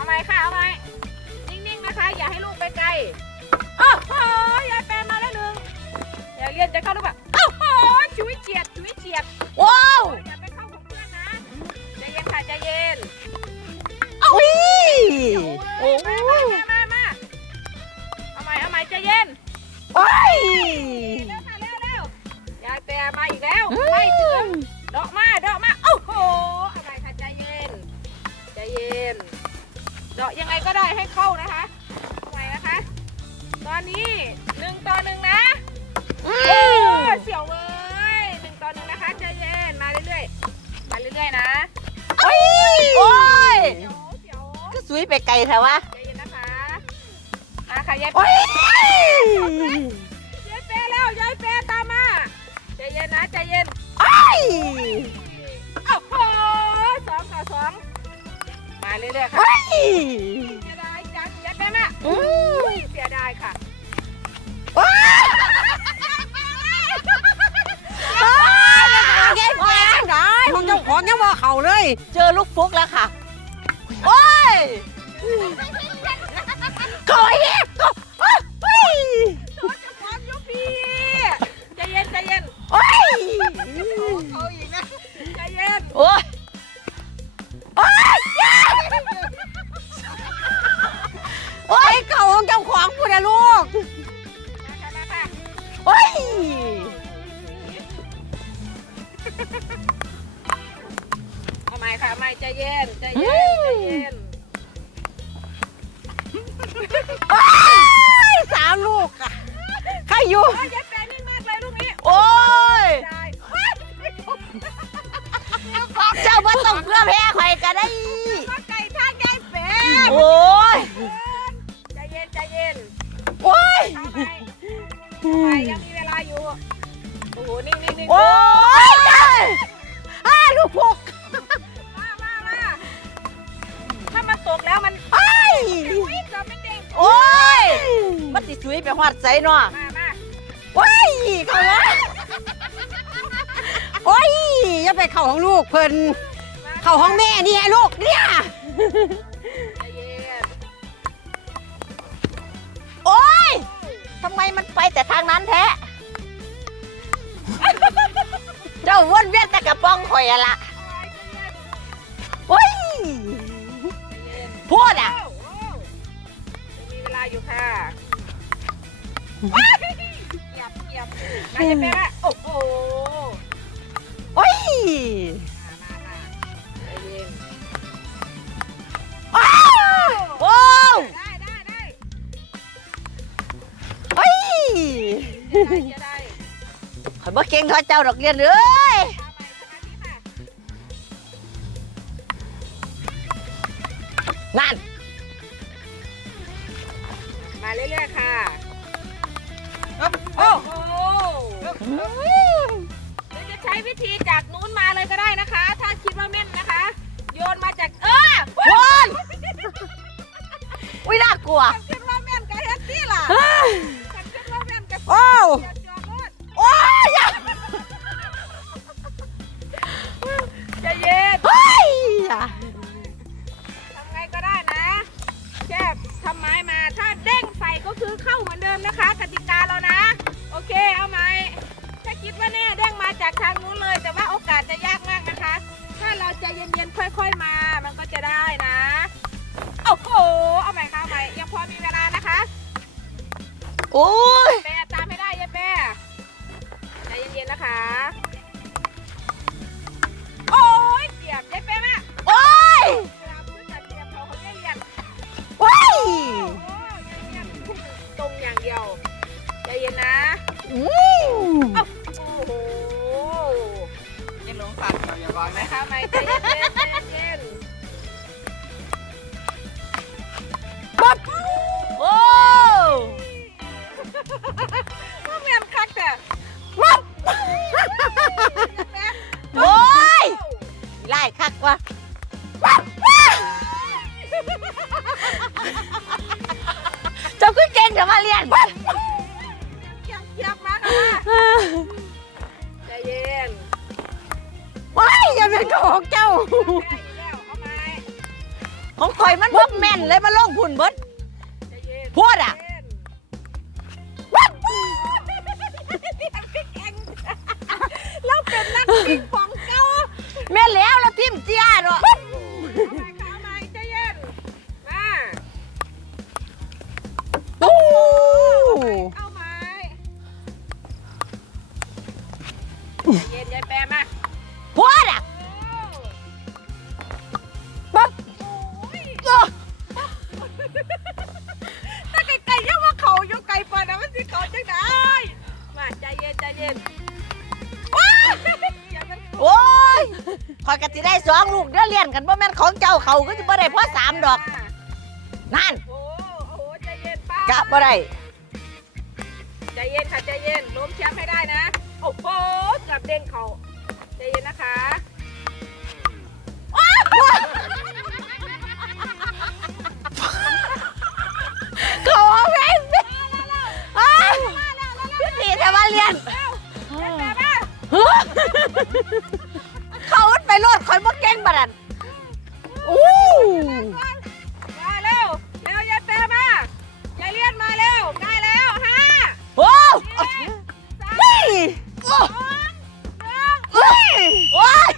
เอาไหมค่ะ เอาไหมนิ่งๆนะคะ อย่าให้ลูกไปไกลโอ้โหยายแปนมาแล้วหนึ่งอย่าเรียนจะเข้ารือเปล่าโอ้โเดาะยังไงก็ได้ให้เข้านะคะเอาไหมนะคะ ตอนนี้หนึ่งต่อหนึ่งนะอืโอ้มเสียวเว้ยหนึ่งต่อหนึ่งนะคะใจเย็นมาเรื่อยๆมาเรื่อยๆนะโอ้ยโอ้ยเสียวเสียวก็สวยไปไกลแท้วะใจเย็นนะคะมาค่ะยายโอ้ยยายเปรแล้วยายเปรตามมาใจเย็นนะใจเย็นโอ้ มาเรื่อยๆค่ะโอ้ยเสียดายจังยายเปรแม่อืมอุ้ยเสียดายค่ะโอ้ยโอ้ยแกแกได้ของเจ้าของยังบ่เข้าเลย เจอลูกฟุกแล้วค่ะ โอ้ยเข้าไอ้เหี้ย เอาใหม่ค่ะเอาใหม่ใจเย็นใจเย็นใจเย็นโอ้ยสามลูกอะใครอยู่ โอ้ยยายแปรนิ่งมากเลยลูกนี้โอ้ยได้เจ้าบ่ต้องเพื่อแพ้ใครก็ได้ มาไก่ทางยายแปรโอ้ยใจเย็นใจเย็นโอ้ยเอาใหม่เอาใหม่ยังมีเวลาอยู่โอ้โหนิ่งนิ่งนิ่งโอ้ มันสิสวยไปหอดใจเนาะมามาโอ้ยเข้ามาโอ้ยอย่าไปเข้าของลูกเพิ่นมาเข้าห้องแม่นี่ไอ้ลูกเนี่ยใจเย็นโอ้ยทำไมมันไปแต่ทางนั้นแท้เจ้าวนเวียนแต่กระป้องข่อยอะละโอ้ยใจเย็นพูดอะโอ้โหยังมีเวลาอยู่ค่ะ เหยียบเหยียบมาจะเป็นอะโอ้โหโอ้ยมามามาใจเย็นอ้าวโอ้วได้ได้ได้โอ้ยได้ได้ได้ข่อยบ่เก่งเขาเจ้าดอกเรียนเล ช้วิธีจากนู้นมาเลยก็ได้นะคะ ถ้าคิดว่าแม่นนะคะ โยนมาจากเออวนอุ้ยน่ากลัวฉันคิดว่าแม่นกับเฮ็ดซี่ล่ะฉันคิดว่าแม่นกับโอ้ จากทางนู้นเลย แต่ว่าโอกาสจะยากมากนะคะ ถ้าเราใจเย็นๆค่อยๆมา มันก็จะได้นะโอ้โหเอาใหม่ค่ะเอาใหม่ยังพอมีเวลานะคะโอ้ยแปรตามให้ได้ยายแปรใจเย็นๆนะคะ อย่าบอกนะคะไม่ใจเย็นใจเย็นใจเย็นปั๊บโอ้ว่าเมียนคักแต่ปั๊บแม่โอ้ยไล่คักว่ะ อย่าเป็นของเจ้าแม่อยู่แล้วเอาไหมของข่อยมันบ่แม่นเลยมาลงพุ่นเบิดใจเย็นพูดอะเย็นเราเป็นนักปิงปองเก่าแม่นแล้วเราทิ่มเจียเนาะเอาใหม่ค่ะเอาใหม่ใจเย็นมาโอ้เอาใหม่ใจเย็นยายแปรมา อยก็สิได้สองลูกเด้อเลี้ยนกันบ่แม่นของเจ้าเขาก็สิบ่ได้เพราะสามดอก นั่น โอ้โหใจเย็นป้ากะบ่ได้ ใจเย็นค่ะใจเย็นล้มแชมป์ให้ได้นะโอ้โหเกับเด้งเขาใจเย็นนะคะเขาเอาแม่นอ้าวพี่ตีแต่ว่าเรียนแปรมาเขามันไป โลดข่อยบ่เก่งบัดนั้นอู้มาเร็วเร็วยายแปรมายายเลียนมาเร็วได้แล้วห้าโอ้สี่สามนี่สองหนึ่งโอ้ยโอ้ย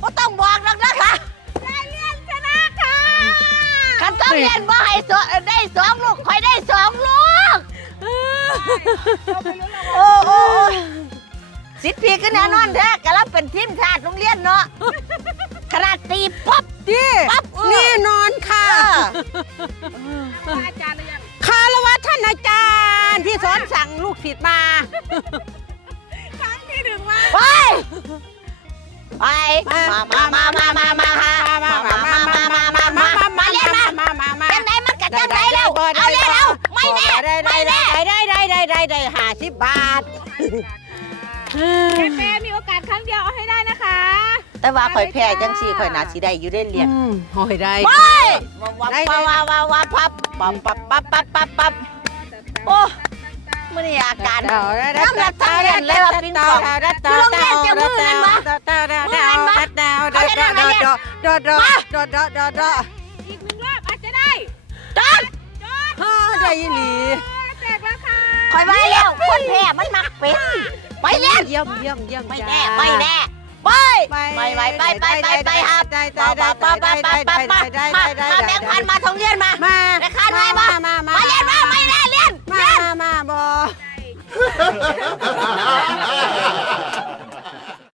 บ่ต้องบอกหรอกนะคะยายเลียนชนะค่ะคันต้องเรียนบ่ให้สองได้สองลูกข่อยได้สองลูกเราไปลุ้นรางวัลโอ้โอ้โอ้สิทธิ์พีก็แน่นอนแท้กะลับเป็ ไปมามามามามามามามามามามามามามามาเรียนมามามามาจังไหนมันกัจังไหนแล้วเอาเรียนเอาไม่แน่ได้ไม่ได้แน่ได้ได้ได้ได้ได้ห้าสิบบาทยายแปรมีโอกาสครั้งเดียวเอาให้ได้นะคะ แต่ว่าข่อยแพ้จังสี่ข่อยหนาสิได้อยู่ได้เรียนอืมโอ้ยได้ไปว้าวว้าวว้าวว้าวพับปั๊บปั๊บปั๊บปั๊บปั๊บปั๊บโอ้มื่อนี้อาการน้ำหนักทั้งเรียนเลยว่าปิงปองอยู่โรงเรียนจะมือกันวะ ด้มาเดอดอดอดอดอดออีกหนึ่งรอบอาจจะได้จอนจอดฮ่าได้อีหลีแตกแล้วค่ะข่อยไว้แล้วคนแพ้มันมักเป็นไปเรียนเยี่ยมเยี่ยมเยี่ยมไม่แน่ไม่แน่ไปไปไปไปไปไปไปครับได้ปะได้ปะได้ปะได้ปะได้ปะได้ปะได้ได้ได้มามาแบ่งพันมาทองเรียนมามาได้คาดไว้ปะมามามาเรียนมาไม่แน่เรียนมามามาบอได้